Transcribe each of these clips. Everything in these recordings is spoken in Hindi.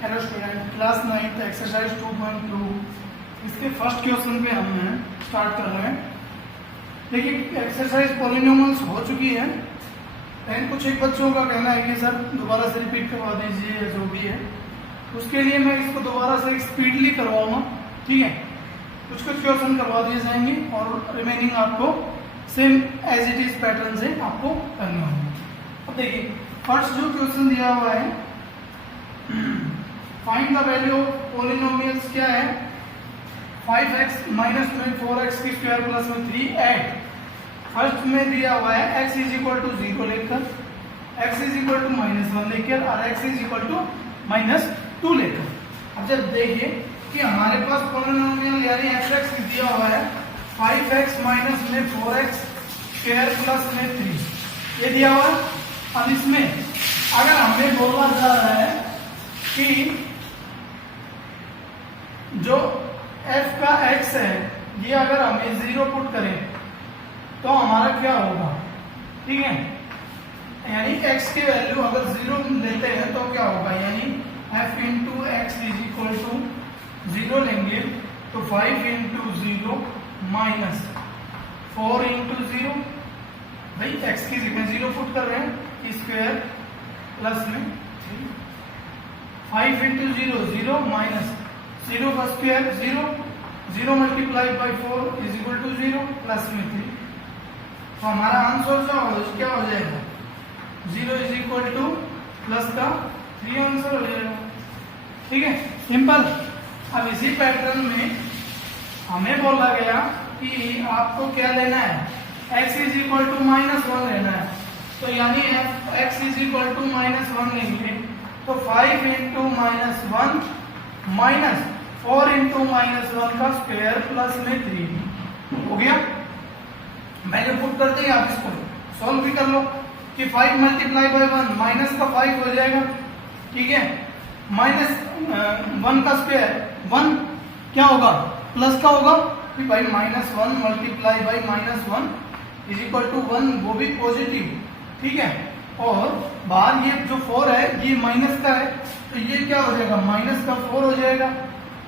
हेलो स्टूडेंट, क्लास 9 एक्सरसाइज 2.2 इसके फर्स्ट क्वेश्चन पे हम स्टार्ट कर रहे हैं। देखिए एक्सरसाइज पॉलिनोमियल्स हो चुकी है, लेकिन कुछ एक बच्चों का कहना है कि सर दोबारा से रिपीट करवा दीजिए जो भी है। उसके लिए मैं इसको दोबारा से स्पीडली करवाऊंगा, ठीक है। कुछ कुछ क्वेश्चन करवा दिए जाएंगे और रिमेनिंग आपको same as it is pattern से आपको करना होगा। अब देखिए फर्स्ट जो क्वेश्चन दिया हुआ है, find the value of polynomials क्या है, 5x माइनस में 4x की स्क्वायर प्लस में 3 एट फर्स्ट में दिया हुआ है x इज इक्वल टू 0 लेकर, x इज इक्वल टू -1 लेकर और x इज इक्वल टू -2 लेकर। अब जब देखिए कि हमारे पास पॉलिनोमियल यानी fx दिया हुआ है 5x माइनस में 4x स्क्वायर प्लस में 3 ये दिया हुआ है। अब इसमें अगर हमें बोला जा रहा है कि जो f का x है ये अगर हमें 0 पुट करें तो हमारा क्या होगा, ठीक है। यानी x की वैल्यू अगर 0 लेते हैं तो क्या होगा, यानी f into x is equal to 0 लेंगे तो 5 इंटू 0 माइनस 4 इंटू 0, भाई x की जगह 0 पुट कर रहे हैं, स्क्वायर प्लस में 3, 5 इंटू 0 0 माइनस 0 का square 0, 0 multiply by 4 is equal to 0 plus में 3। तो हमारा आंसर क्या हो जाएगा, 0 इज इक्वल टू प्लस का 3 आंसर हो जाएगा, ठीक है, सिंपल। अब इसी पैटर्न में हमें बोला गया कि आपको क्या लेना है, x इज इक्वल टू -1 लेना है, तो यानी x इज इक्वल टू -1 लेंगे तो 5 इंटू -1 माइनस 4 इंटू -1 का स्क्वायर प्लस में 3 हो गया। मैंने पुट कर दिया, आप इसको सॉल्व भी कर लो कि 5 मल्टीप्लाई बाई 1 माइनस का 5 हो जाएगा, ठीक है, -1 का स्क्वायर 1 क्या होगा, प्लस का होगा कि भाई -1 multiply by -1 is equal to 1, वो भी पॉजिटिव, ठीक है। और बाहर ये जो 4 है ये माइनस का है तो ये क्या हो जाएगा, माइनस का 4 हो जाएगा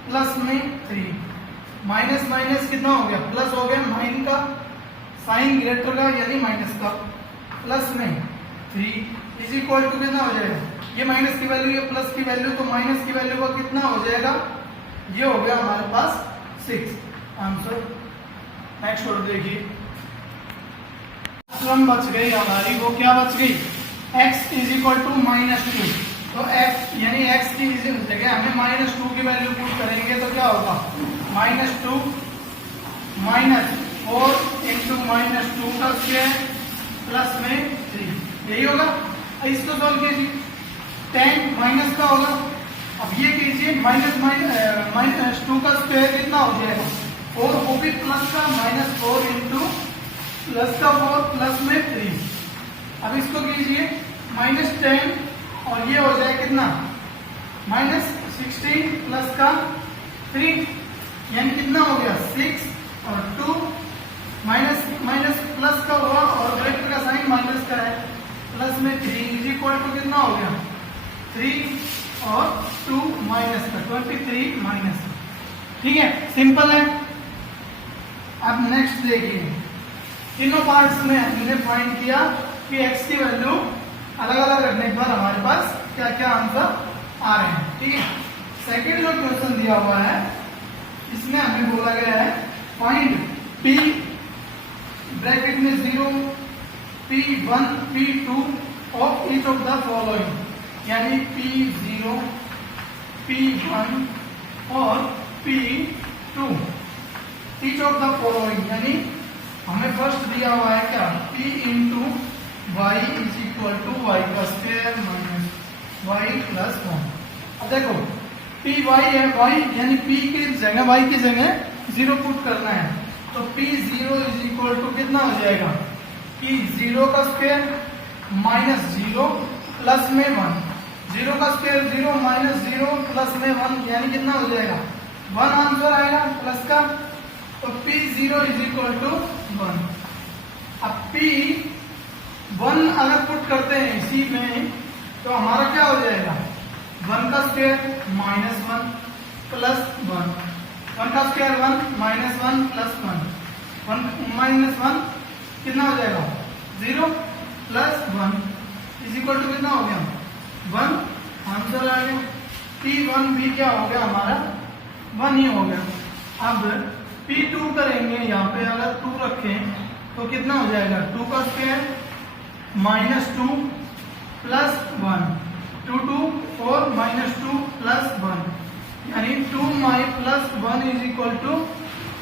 प्लस में 3, माइनस माइनस कितना हो गया, प्लस हो गया, माइन का साइन ग्रेटर का यानी माइनस का प्लस में 3 इज इक्वल टू कितना हो जाएगा, ये माइनस की वैल्यू ये प्लस की वैल्यू तो माइनस की वैल्यू का कितना हो जाएगा, ये हो गया हमारे पास 6 आंसर। नेक्स्ट और देखिए बच गई हमारी, वो क्या बच गई, x इज इक्वल टू -2, तो x यानी x की जगह हमें -2 की वैल्यू पुट करेंगे तो क्या होगा, -2 माइनस 4 इंटू -2 का स्क्वायर प्लस में 3 यही होगा। इसको सॉल्व कीजिए, 10 माइनस का होगा, अब ये कीजिए -2 का स्क्वायर कितना हो जाएगा, और वो भी प्लस का -4 इंटू प्लस का 4 प्लस में 3। अब इसको कीजिए -10 और ये हो जाए कितना, -16 प्लस का 3 यानी कितना हो गया 6 और 2 माइनस प्लस का हुआ और ग्रेटर का साइन माइनस का है प्लस में 3 इज इक्वल टू कितना हो गया 3 और 2 माइनस का 23 माइनस, ठीक है, सिंपल है। अब नेक्स्ट देखिए, तीनों पार्ट्स में हमने फाइंड किया कि x की वैल्यू अलग अलग रखने पर हमारे पास क्या क्या आंसर आ रहे हैं, ठीक है। सेकंड जो क्वेश्चन दिया हुआ है इसमें हमें बोला गया है फाइंड p ब्रैकेट में 0 p1 p2 of each of the following, यानी p0 p1 और p2 each of the following, यानी हमें फर्स्ट दिया हुआ है क्या, p into y is equal to y का स्क्वायर माइनस वाई प्लस 1। अब देखो p y है, y यानी p की जगह y की जगह 0 पुट करना है तो p0 इज इक्वल टू कितना हो जाएगा कि 0 का स्क्वायर माइनस 0 प्लस में 1, 0 का स्क्वायर 0 माइनस 0 प्लस में 1 यानी कितना हो जाएगा 1 आंसर आएगा प्लस का, तो p0 इज इक्वल टू 1। अब p1 अगर पुट करते हैं इसी में तो हमारा क्या हो जाएगा 1 का स्क्वायर माइनस 1 प्लस 1, 1 का स्क्वायर 1 माइनस 1 प्लस 1, 1 माइनस 1 कितना हो जाएगा 0 प्लस 1 इज इक्वल टू कितना हो गया 1, आंसर आ गया। P1 भी क्या हो गया हमारा 1 ही हो गया। अब P2 करेंगे, यहाँ पे अगर 2 रखें तो कितना हो जाएगा 2 का square minus 2 plus 1, 2 2 4 minus 2 plus 1 यानी 2 plus 1 is equal to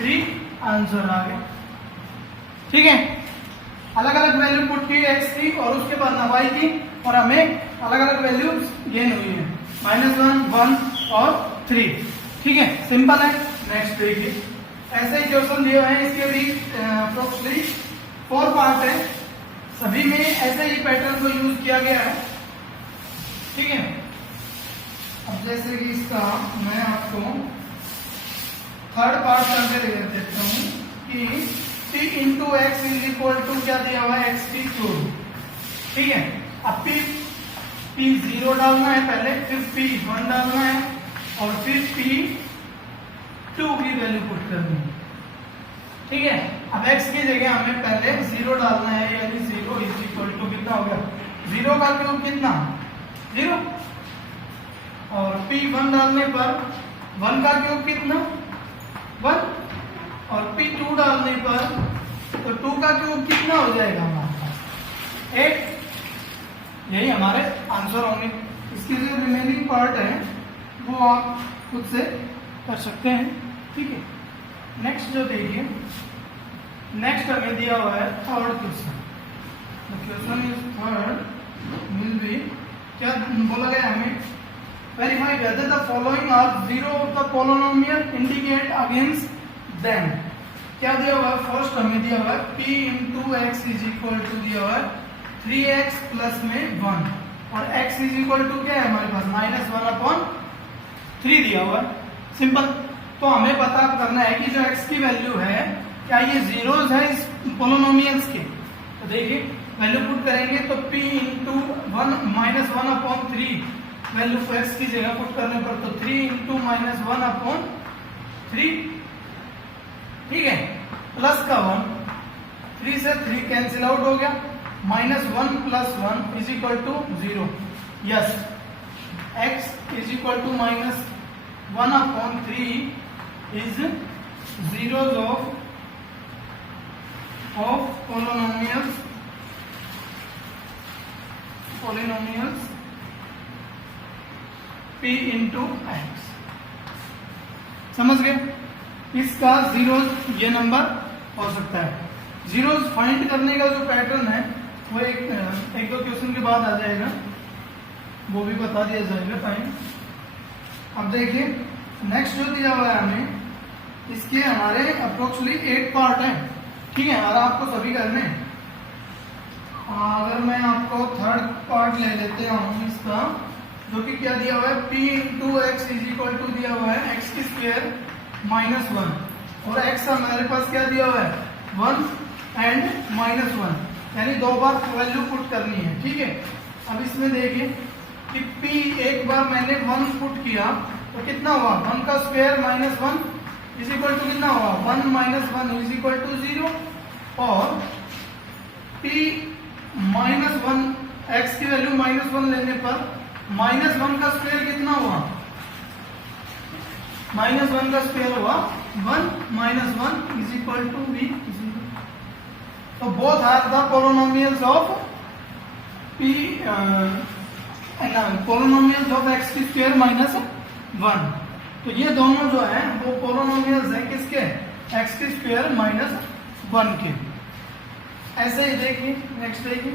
3, answer आ गया। ठीक है, अलग अलग वैल्यू पुट की x की और उसके बाद y की और हमें अलग अलग वैल्यूज गेन हुई है -1, 1 और 3। ठीक है, सिंपल है। नेक्स्ट देखिए, ऐसे ही क्वेश्चन दिए हुए हैं, इसके भी अप्रोक्सीमेटली 4 पार्ट है, सभी में ऐसे ही पैटर्न को यूज किया गया है। ठीक है, अब जैसे कि इसका मैं आपको थर्ड पार्ट करके दे देता हूं कि P into x is equal to क्या दिया हुआ है एक्स की क्यूब। ठीक है, अब P0 डालना है पहले, फिर P1 डालना है और फिर P2 की वैल्यू पुट करनी है। ठीक है, अब x की जगह हमें पहले 0 डालना है, यानी 0 इज इक्वल टू कितना हो गया 0 का क्यूब कितना 0 और P1 डालने पर 1 का क्यूब कितना 1 और P2 डालने पर तो 2 का क्यूब कितना हो जाएगा हमारे पास 8। यही हमारे आंसर होंगे। इसकी जो रिमेनिंग पार्ट है वो आप खुद से कर सकते हैं। ठीक है, नेक्स्ट जो देखिए, नेक्स्ट हमें दिया हुआ है third question. The question is third will be, क्या बोला गया हमें, verify whether the following are zero of the polynomial indicate against them. क्या दिया हुआ है, फर्स्ट हमें दिया हुआ है p into x is equal to दिया हुआ है 3x प्लस में 1 और x इज इक्वल टू क्या है हमारे पास -1/3 दिया हुआ है। सिंपल, तो हमें पता करना है कि जो x की वैल्यू है क्या ये जीरोज है इस पोलिनोमियल्स के। तो देखिए वैल्यू पुट करेंगे तो p इंटू 1/3 वैल्यू को x की जगह पुट करने पर तो 3 इंटू -1/3। ठीक है, प्लस का 1, 3 से 3 कैंसिल आउट हो गया, -1 plus 1 is equal to 0। Yes, x is equal to -1/3 is zeros of polynomials p into x. समझ गए, इसका जीरोज ये नंबर हो सकता है। जीरोज फाइंड करने का जो पैटर्न है वो एक दो क्वेश्चन के बाद आ जाएगा, वो भी बता दिया जाएगा टाइम। अब देखिए नेक्स्ट जो दिया हुआ है हमें, इसके हमारे अप्रोक्सीमेटली 8 पार्ट है। ठीक है, और आपको सभी करने, अगर मैं आपको थर्ड पार्ट ले लेते हूँ इसका, जो कि क्या दिया हुआ है p into x is equal to दिया हुआ है एक्स की स्क्वायर -1 और x हमारे पास क्या दिया हुआ है 1 एंड -1, यानी 2 बार वैल्यू पुट करनी है। ठीक है, अब इसमें देखिए कि p एक बार मैंने 1 पुट किया तो कितना हुआ 1 का स्क्वायर -1 इज इक्वल टू कितना हुआ 1 -1 इज इक्वल टू 0 और p -1 x की वैल्यू -1 लेने पर -1 का स्क्वायर कितना हुआ -1 का स्क्वायर हुआ 1 -1 इज इक्वल टू v। तो both are the polynomials of p polynomials of x की स्क्वायर -1। तो ये दोनों जो है वो पोलिनोमियल्स हैं किसके x की स्क्वायर -1 के। ऐसे ही देखिए नेक्स्ट देखिए,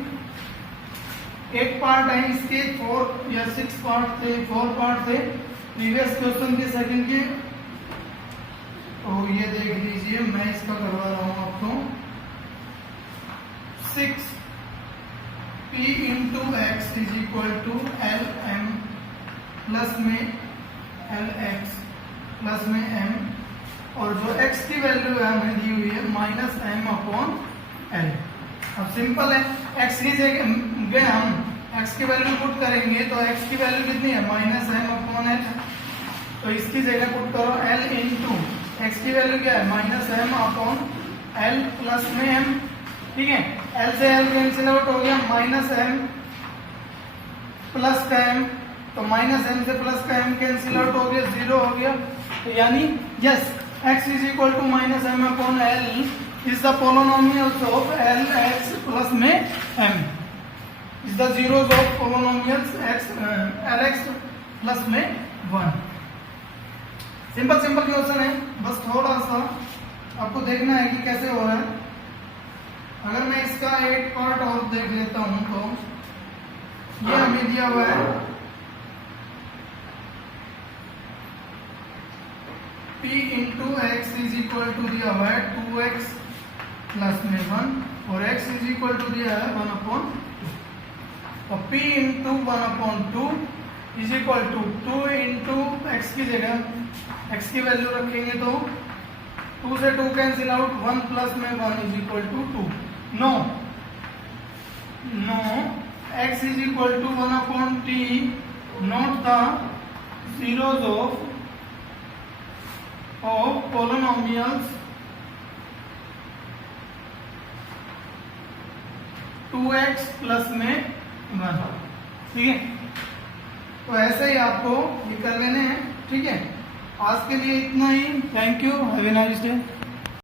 8 पार्ट है इसके, 4 या 6 पार्ट थे, 4 पार्ट थे प्रीवियस क्वेश्चन के सेकंड के। तो ये देख लीजिए, मैं इसका करवा रहा हूं आपको 6 p into x is equal to L M plus में एल एक्स प्लस में m और जो x की वैल्यू है हमें दी हुई है -m/l। अब सिंपल है, x की जगह हम x की वैल्यू पुट करेंगे तो x की वैल्यू कितनी है -m/l। तो इसकी जगह पुट करो l इंटू x की वैल्यू क्या है -m/l प्लस में m। ठीक है, l से l कैंसिल आउट हो गया, -m प्लस का m, तो -m से प्लस का m कैंसिल आउट हो गया, 0 हो गया। तो यानी yes x is equal to -m/l is the polynomials of Lx plus में m is the zeros of polynomials Lx plus में 1। सिंपल क्वेश्चन है, बस थोड़ा सा आपको देखना है कि कैसे हो रहा है। अगर मैं इसका एक पार्ट और देख लेता हूं तो ये हमें दिया हुआ है p into x is equal to दिया हुआ है 2x प्लस में 1 और x इज इक्वल टू दिया है 1/2। तो p into 1/2 is equal to 2 into x की जगह x की वैल्यू रखेंगे तो 2 से 2 कैंसिल आउट, 1 प्लस में 1 is equal to 2। No x is equal to 1/t not the zeros of polynomials 2x plus में 1। ठीक है, तो ऐसे ही आपको ये कर लेने हैं। ठीक है, आज के लिए इतना ही। Thank you, have a nice day.